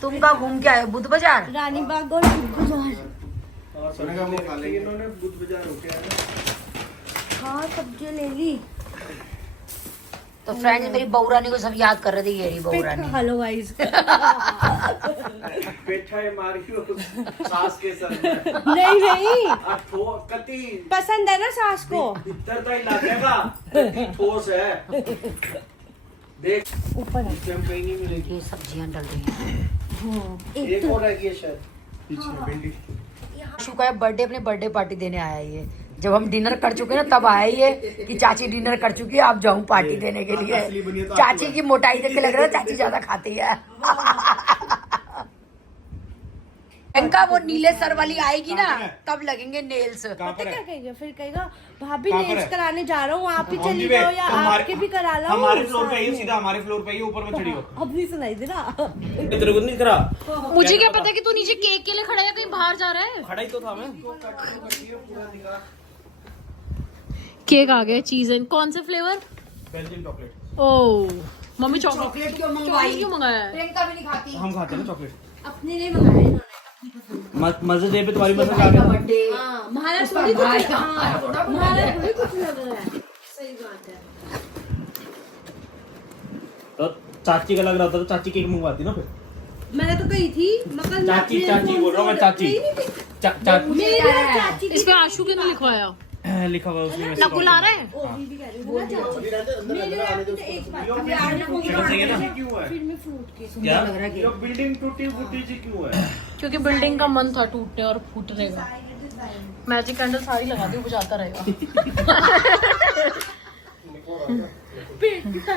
तुम कहाँ घूम के आए? बुद्ध बाजार, रानी बाग और बुद्ध बाजार। इन्होंने बुद्ध बाजार होके आया। हाँ सब्जी ले ली। तो फ्रेंड्स मेरी बहू रानी को सब याद कर रहे थे, ये रही बहू रानी। Hello guys. पेठा है मारियो सास के सर में। नहीं कति पसंद है ना सास को। भीतर इलाके का कति ठोस है। देख ऊपर है। कहीं नहीं मिलेगी। ये सब्जियां डल रही हैं। एक और है ये शायद पीछे भिंडी। आशु का बर्थडे, अपने बर्थडे पार्टी देने आया ये। जब हम डिनर कर चुके ना तब आया ये कि चाची डिनर कर चुकी है, आप जाऊं पार्टी देने के लिए। चाची की मोटाई देख के लग रहा है चाची ज्यादा खाती है। इनका वो नीले सर वाली आएगी ना तब लगेंगे नेल्स। पता क्या कहेगा फिर? कहेगा भाभी नेल्स कराने जा रहा हूँ, आप ही चली जाओ या आपके भी करा लो। हमारे फ्लोर पे ही सीधा हमारे फ्लोर पे ही ऊपर में चढ़ी हो। अब नहीं सुनाई दे रहा। तेरे को नहीं करा? मुझे क्या पता कि तू नीचे केक के लिए खड़ा है या कहीं बाहर जा रहा है। खड़ा ही तो था मैं। केक आ गया, चीज है। कौन से flavour? Belgium chocolate. Oh mummy chocolate क्यों मंगवाई? क्यों मंगाया है? प्रियंका भी नहीं खाती। हम खाते हैं ना चॉकलेट। अपने नहीं मंगाया इन्होंने। मजे दे पे तुम्हारी पसंद आ गया। बर्थडे महाराज थोड़ी कुछ महाराज थोड़ी कुछ लग रहा है। सही बात है। तो चाची का लग रहा था तो चाची केक मंगवाती ना फिर। मैंने तो कही थी मगर चाची चाची बोल रहा हूँ मैं, चाची चाची इस पे आशु के नहीं लिखवाया, लिखा हुआ उसमें। नकुल आ रहा है। फिर मैं फ्रूट के क्या ये बिल्डिंग टूटी फूटी सी क्यों है? क्योंकि बिल्डिंग का मन था टूटने और फूटने का। मैजिक कैंडल सारी लगा दी, बुझाता रहेगा।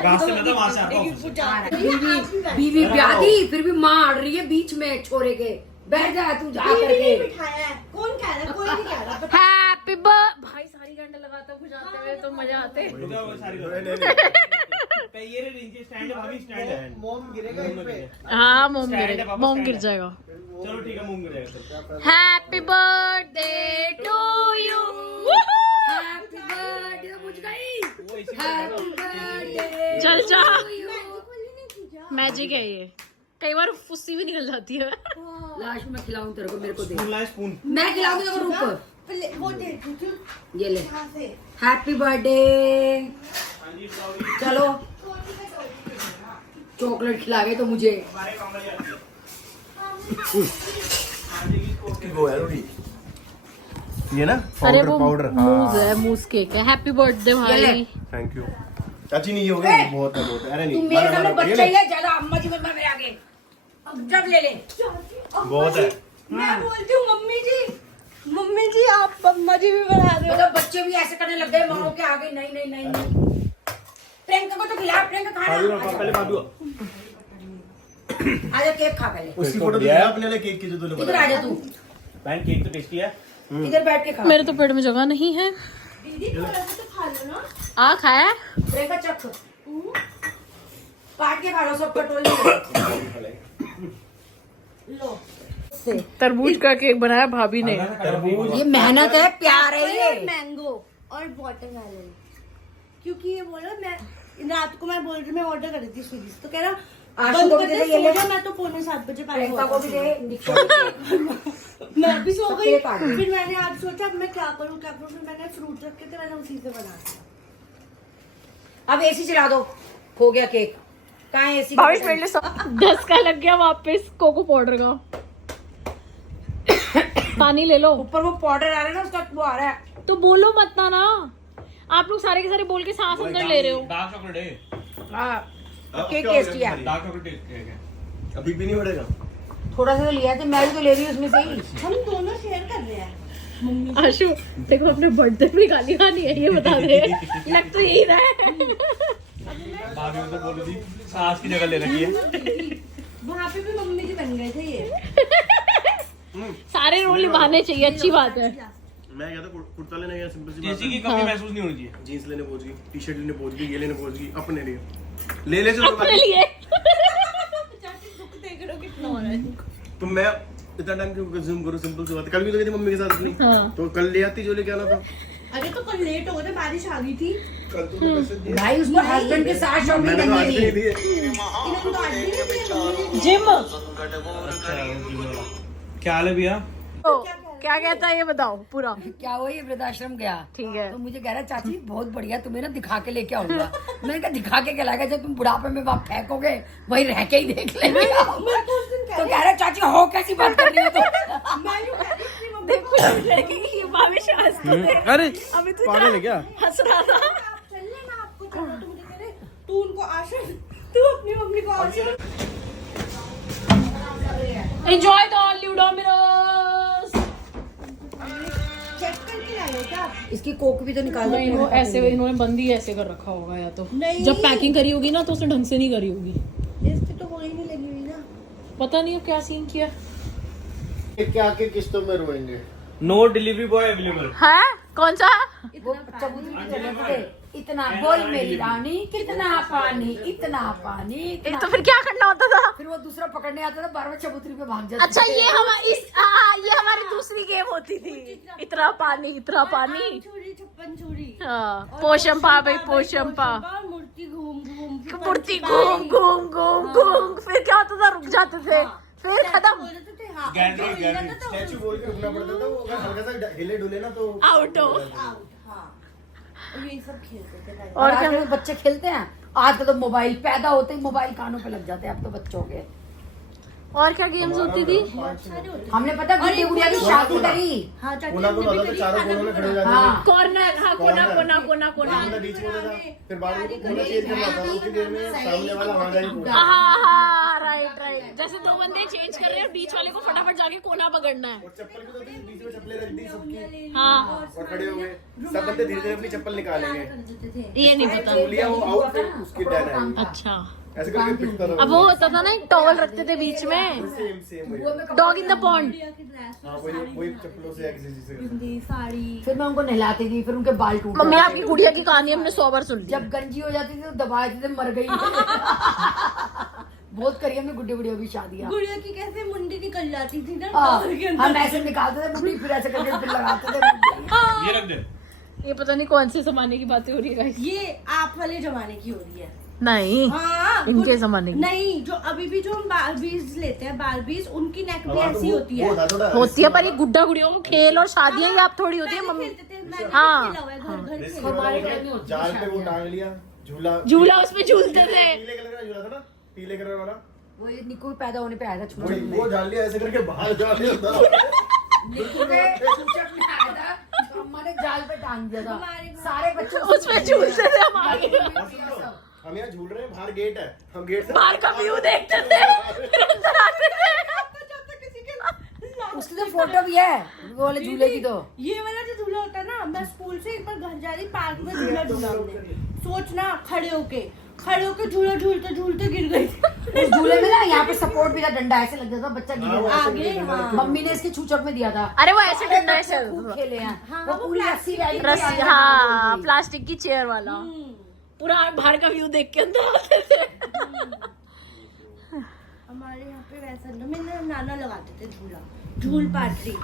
रास्ते में तो वहां से आता हूँ। बीवी ब्याह दी फिर भी माँ अड़ रही है बीच में छोड़े के। बैठ जा तू जा करके। बिठाया है। कौन कह रहा है? कोई नहीं कह रहा। Happy birthday. भाई सारी कैंडल लगाता बुझाते हुए तो मजा आते। ये नीचे स्टैंड है भाभी, स्टैंड है। मोम गिरेगा इन पे। हाँ मोम गिरेगा, मोम गिर जाएगा। चलो ठीक है, मुंह में जाएगा। Happy birthday to you. Happy birthday मुझ गई। Happy birthday. चल जा। मैजिक है ये, कई बार फुस्सी भी निकल जाती है। लास्ट में खिलाऊं तेरे को, मेरे को दे। स्पून लाए स्पून। मैं खिलाऊंगी तेरे को, रुक। वो दे दूँ। ये ले। Happy birthday. चलो चॉकलेट खिला गए तो मुझे। ये ना अरे पाउडर वो पाउडर। मूज है, मूज केक है। हैप्पी बर्थडे भाई। थैंक यू चाची। नहीं हो गया, बहुत है बहुत है। अरे तू नहीं मेरे सामने बच्चा ही है, ज्यादा अम्मा जी बनना मेरे आगे। अब जब ले ले। बहुत है। मैं बोलती हूँ मम्मी जी आप अम्मा जी भी बना रहे हो। मतलब बच्चे भी ऐसे करने लग गए माओ के आगे। नहीं नहीं नहीं नहीं। प्रियंका को तो खिला, प्रियंका खाना। पहले भाभी आजा केक खा पहले। उसकी फोटो दिया अपने लिए केक की जो तूने इधर आजा तू, बहन केक तो टेस्टी है। इधर बैठ के खा। मेरे तो पेट में जगह नहीं है। दीदी थोड़ा सा तो खा लो ना। आ खाया? प्रियंका चख, काट के खा लो सब कटोरी। लो तरबूज का केक बनाया भाभी ने। ये मेहनत है, प्यार है ये। मैंगो और वाटरमेलन, क्योंकि ये बोला मैं रात को मैं बोल रही मैं ऑर्डर कर रही थी स्विगी से, तो कह रहा आशु को भी दे दे, ये ले। मैं तो 6:45 बजे प्रियंका को भी दे। मैं भी सो गई। सबके काट। फिर मैंने आज सोचा अब मैं क्या करूँ फिर मैंने फ्रूट रखे थे, मैंने उसी से बना दिया। अब एसी चला दो, हो गया केक। कहाँ है एसी? 10 का लग गया वापस कोको पाउडर का। पानी ले लो। ऊपर वो पाउडर आ रहा है ना, उसका वो आ रहा है। तो बोलो मत ना। आप लोग सारे के सारे बोल के सांस अंदर ले रहे हो। डार्क चॉकलेट है। हाँ केक टेस्टी है। डार्क चॉकलेट टेस्ट है। अभी भी नहीं बढ़ेगा। थोड़ा सा तो लिया था, मैं भी तो ले रही हूँ उसमें से ही। हम दोनों शेयर कर रहे हैं। आशु देखो अपने बर्थडे में गाली खानी है ये बता दे। लग तो यही रहा है। भाभी तो बोल रही थी सास की जगह ले रखी है। वहाँ पे भी मम्मी जी बन गए थे ये। सारे रोल निभाने चाहिए, अच्छी बात है। मैं क्या था कुर्ता लेने गया, सिंपल सी बात जैसी की कमी महसूस नहीं होनी चाहिए। जीन्स लेने पहुंच गई, टी शर्ट लेने पहुंच गई, ये लेने पहुंच गई अपने लिए। ले ले चलो अपने लिए। दुख देख रहे हो कितना हो रहा है। तो मैं इतना टाइम क्यों कंज्यूम करूं? सिंपल सी बात है। कल भी तो गई थी मम्मी के साथ अपनी, हाँ। तो कल ले आती जो लेके आना था। अरे तो कल लेट हो गए थे, बारिश आ गई थी। कल तो पैसे दिए भाई उसको हस्बैंड के साथ शॉपिंग मैंने तो आज करनी भी नहीं थी। दिए इन्होंने तो आज भी नहीं दिए। जिम क्या हाल है भैया? क्या कहता है ये बताओ पूरा। क्या वही वृद्धाश्रम गया, ठीक है। तो मुझे कह रहा है चाची बहुत बढ़िया, तुम्हें ना दिखा के लेके आऊंगा। मैंने कहा दिखा के क्या लाएगा, जब तुम बुढ़ापे में वहाँ फेंकोगे वहीं रह के ही देख लेंगे। तो कह रहा है चाची हो कैसी बात कर रही हो तुम। मैं यूं कह रही थी, मम्मी देखो लड़की की ये भाविश हंस तो दे। अरे अभी तू पागल है क्या? हंस रहा था। आप चल लेना, आपको चलना। तो मुझे कह रहे तू उनको आशीर्वाद, तू अपनी मम्मी को आशीर्वाद। Enjoy the ल्यूडोमिनोस। चेक करके लाए हो क्या? इसकी कोक भी तो निकाल दो। इन्होंने ऐसे इन्होंने बंद ही ऐसे कर रखा होगा, या तो नहीं। जब पैकिंग करी होगी ना तो उसने ढंग से नहीं करी होगी। इस पे तो हो ही नहीं लगी हुई ना। पता नहीं क्या सीन किया क्या के किस्तों में रोएंगे? No delivery boy available. है। कौन सा? वो चबूतरी की जरूरत है। इतना बोल मेरी रानी, कितना पानी, इतना पानी, इतना। तो फिर क्या करना होता था? फिर वो दूसरा पकड़ने आता था, बार बार चबूतरी पे भाग जाता। अच्छा ये हमारी दूसरी गेम होती थी। इतना पानी इतना पानी। छुरी छप्पन छुरी। हाँ पोशंपा भाई पोशंपा। मूर्ति घूम घूम के मूर्ति घूम घूम घूम घूम। फिर क्या होता था, रुक जाते थे, फिर खत्म, बोल देते थे हाँ। गैलरी गैलरी स्टैचू बोल के रुकना पड़ता था, वो अगर हल्का सा हिले डुले ना तो आउट हो। आउट। हाँ ये सब खेलते थे पहले। और क्या बच्चे खेलते हैं आज तो मोबाइल पैदा होते ही मोबाइल कानों पे लग जाते हैं अब तो बच्चों के। और क्या गेम्स होती थी? बहुत सारे होते थे। हमने पता गुड्डी गुड़िया की शादी करी। हाँ चाची कोना को हमने भी तो करी, चारों खाना कोनों में खड़े हो बनाना। जाते हाँ। थे। कॉर्नर। हाँ कोना कोना कोना कोना। कोना बीच में होता था, फिर बाद में कोना चेंज करना था, उतनी देर में सामने वाला वहां जाके कोना। हाँ हाँ राइट राइट। जैसे दो बंदे चेंज कर रहे हैं, बीच वाले को फटाफट जाके कोना पकड़ना है। और चप्पल भी तो थी, बीच में चप्पलें रख दी सबकी हाँ और खड़े हो गए। सब बंदे धीरे धीरे अपनी चप्पल निकालेंगे। ये नहीं पता। बोलिया वो आउट, फिर उसकी डन है। अच्छा ऐसे करके पिटता था। अब वो होता था ना, एक टॉवल रखते थे बीच में, सेम सेम वही। Dog in the pond. हाँ वही चप्पलों से एक्सरसाइज से। बिंदी साड़ी। फिर मैं उनको नहलाती थी, फिर उनके बाल टूट मम्मी जाते आपकी थे। गुड़िया की कहानी हमने 100 बार सुन ली। जब गंजी हो जाती थी तो दबा देते थे, मर गई। बहुत करी हमने गुड्डी गुड़िया की शादियाँ। गुड़िया की कैसे मुंडी निकल जाती थी ना हाँ, कवर के अंदर। हम ऐसे निकालते थे मुंडी, फिर ऐसे करके फिर लगाते थे। ये रख दे। ये पता नहीं कौन से जमाने की बातें हो रही है guys। ये आप वाले जमाने की हो रही है। नहीं हाँ इनके जमाने की नहीं, जो अभी भी जो हम बारबीज लेते हैं, बारबीज उनकी नेक भी ऐसी होती है। होती है, पर ये गुड्डा गुड़ियों में खेल और शादियां ये आप थोड़ी होती है मम्मी। हाँ, हमारे घर में होती जाल थी पे वो शादियाँ। टांग लिया, झूला झूला उसमें झूलते थे। पीले कलर का झूला था ना, पीले कलर वाला वो ये निक्कू पैदा होने पे आया था वही, छुट्टी वो डाल लिया ऐसे करके बाहर जा रहा था। निक्कू के छूचक में आया था, तो अम्मा ने जाल पे टांग दिया था। सारे बच्चे उसमें झूलते थे हम आगे। हम यहाँ झूल रहे हैं, बाहर गेट है, हम गेट से बाहर का व्यू देखते थे, फिर अंदर आते थे। उसकी तो फोटो भी है वो वाले झूले की। तो ये वाला जो झूला होता है ना, मैं स्कूल से एक बार घर जा रही, पार्क में झूला झूला हमने। सोचना, खड़े होके झूला झूलते झूलते गिर गई। उस झूले में ना यहाँ पे सपोर्ट भी था, डंडा ऐसे लग जाता, बच्चा गिर आगे हाँ। मम्मी ने इसके छूचक में दिया था। अरे वो ऐसे डंडा ऐसे खूब खेले हैं। हाँ, वो वो पूरी रस्सी वाली थी, रस्सी, आगे हाँ वाली। प्लास्टिक की चेयर वाला। पूरा बाहर का व्यू देख के अंदर आते थे। हमारे यहाँ पे वैसा नहीं, मेरे नाना लगाते थे झूला, झूल पाटरी।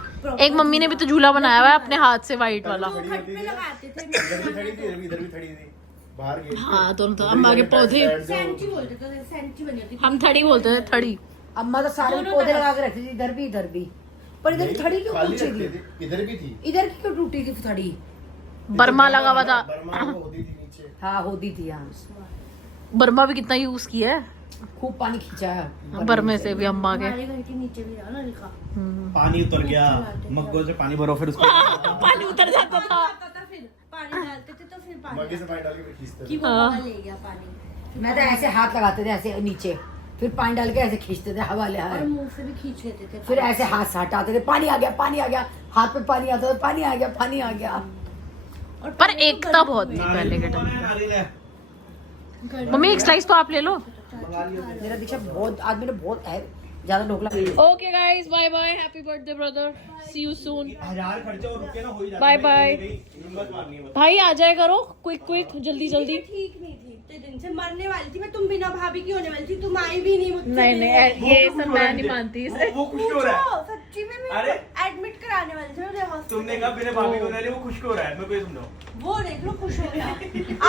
एक मम्मी ने भी तो झूला बनाया हुआ है अपने हाथ से, व्हाइट वाला। घर पे लगाते थे। इधर भी खड़ी थी, इधर भी खड़ी थी, बाहर गेट पे। हाँ दोनों तो अम्मा के पौधे, सेंची बोलते थे, सेंची बनी होती थी। हम थड़ी बोलते थे, थड़ी। अम्मा तो सारे पौधे लगा के रखती थी, इधर भी। पर इधर की थड़ी क्यों खाली टूटी रखते थी? थे, इधर भी थी। इधर की क्यों टूटी थी थड़ी? बर्मा लगा हुआ था। बर्मा वो होती थी नीचे। हाँ होती थी यहाँ। बर्मा भी कितना यूज किया है खूब पानी खींचा है बर्मे से भी अम्मा के। हमारे घर के नीचे भी रहा ना लिखा। पानी उतर गया, मग्गों से पानी भरो, फिर उसको पानी उतर जाता था। आता था, फिर पानी डालते थे तो फिर पानी मग्गे से पानी डाल के फिर खींचते कि थे। वो हवा ले गया पानी। मैं तो ऐसे हाथ लगाते थे ऐसे नीचे, फिर पानी डाल के ऐसे खींचते थे हवा ले और आए। मुंह से भी खींच लेते थे। फिर ऐसे हाथ से हटाते थे, पानी आ गया, हाथ पे पानी आता था, पानी आ गया। और पर एकता बहुत थी पहले के टाइम। मम्मी एक स्लाइस तो आप ले लो। मेरा दीक्षा बहुत आज मैंने बहुत ज्यादा dhokla. Okay guys, bye bye, happy birthday brother, see you soon, 1000 खर्चा और रुके ना हो ही जाता। Bye bye. हिम्मत मारनी है बस। भाई आ जाए करो, क्विक जल्दी जल्दी। ठीक नहीं थी, इतने दिन से मरने वाली थी मैं, तुम बिना भाभी की होने वाली थी, तुम आई भी नहीं मुझसे। नहीं ये सब मैं नहीं मानती इसे। वो खुश हो रहा है। सच्ची में अरे! एडमिट लेकर आने वाले थे मेरे हॉस्पिटल। तुमने कहा मेरे भाभी को ले वो खुश क्यों हो रहा है, मेरे को ये समझाओ। वो देख लो खुश हो गया।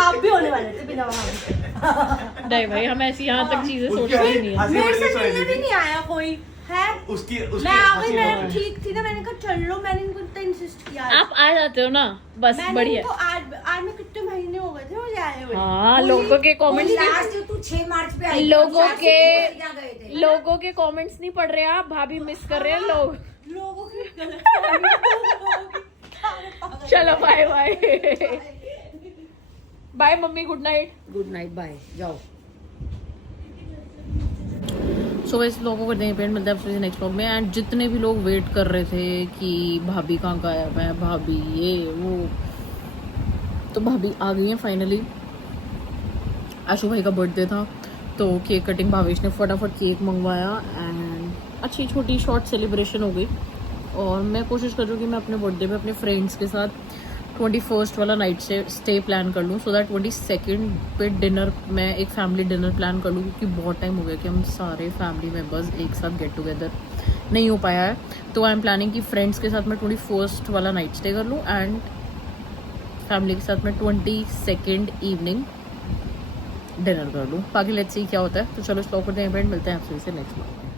आप भी होने वाले थे बिना वहां। नहीं भाई, हम ऐसी यहाँ तक चीजें उसकी सोचते ही नहीं है। हंसी मेरे बड़ी से सोई मिलने भी थी। नहीं आया कोई है। उसकी मैं आ गई, हंसी मैं बहुत है। ठीक थी ना, मैंने कहा चल लो, मैंने इनको इतना इंसिस्ट किया। आप आ जाते हो ना, बस मैंने बढ़िया। इनको आज में कितने महीने हो गए थे मुझे आए हुए। हाँ, लोगों के कमेंट्स लास्ट तू 6 मार्च पे आई, लोगों शादी के से क्या गए थे? लोगों के कमेंट्स नहीं पढ़ रहे आप, भाभी मिस कर रहे हैं लोग। लोगों की गलत चलो bye bye bye mummy, good night. Good night, bye, जाओ। सो इस लोगों को नहीं पेंट मिलता है आपसे नेक्स्ट व्लॉग में। एंड जितने भी लोग वेट कर रहे थे कि भाभी कहाँ गायब है, भाभी ये वो, तो भाभी आ गई है फाइनली। आशु भाई का बर्थडे था तो केक कटिंग भावेश ने फटाफट केक मंगवाया एंड अच्छी छोटी शॉर्ट सेलिब्रेशन हो गई। और मैं कोशिश कर रही हूँ कि मैं अपने बर्थडे पे अपने फ्रेंड्स के साथ 21st वाला नाइट स्टे प्लान कर लूँ, सो दैट 22nd पे डिनर, मैं एक फैमिली डिनर प्लान कर लूँ, क्योंकि बहुत टाइम हो गया कि हम सारे फैमिली मेम्बर्स एक साथ गेट टुगेदर नहीं हो पाया है। तो आई एम प्लानिंग कि फ्रेंड्स के साथ मैं 21st वाला नाइट स्टे कर लूँ एंड फैमिली के साथ मैं 22nd इवनिंग डिनर कर लूँ। बाकी लेट्स सी क्या होता है। तो चलो इस ब्लॉग को मिलते हैं आपसे नेक्स्ट ब्लॉग में।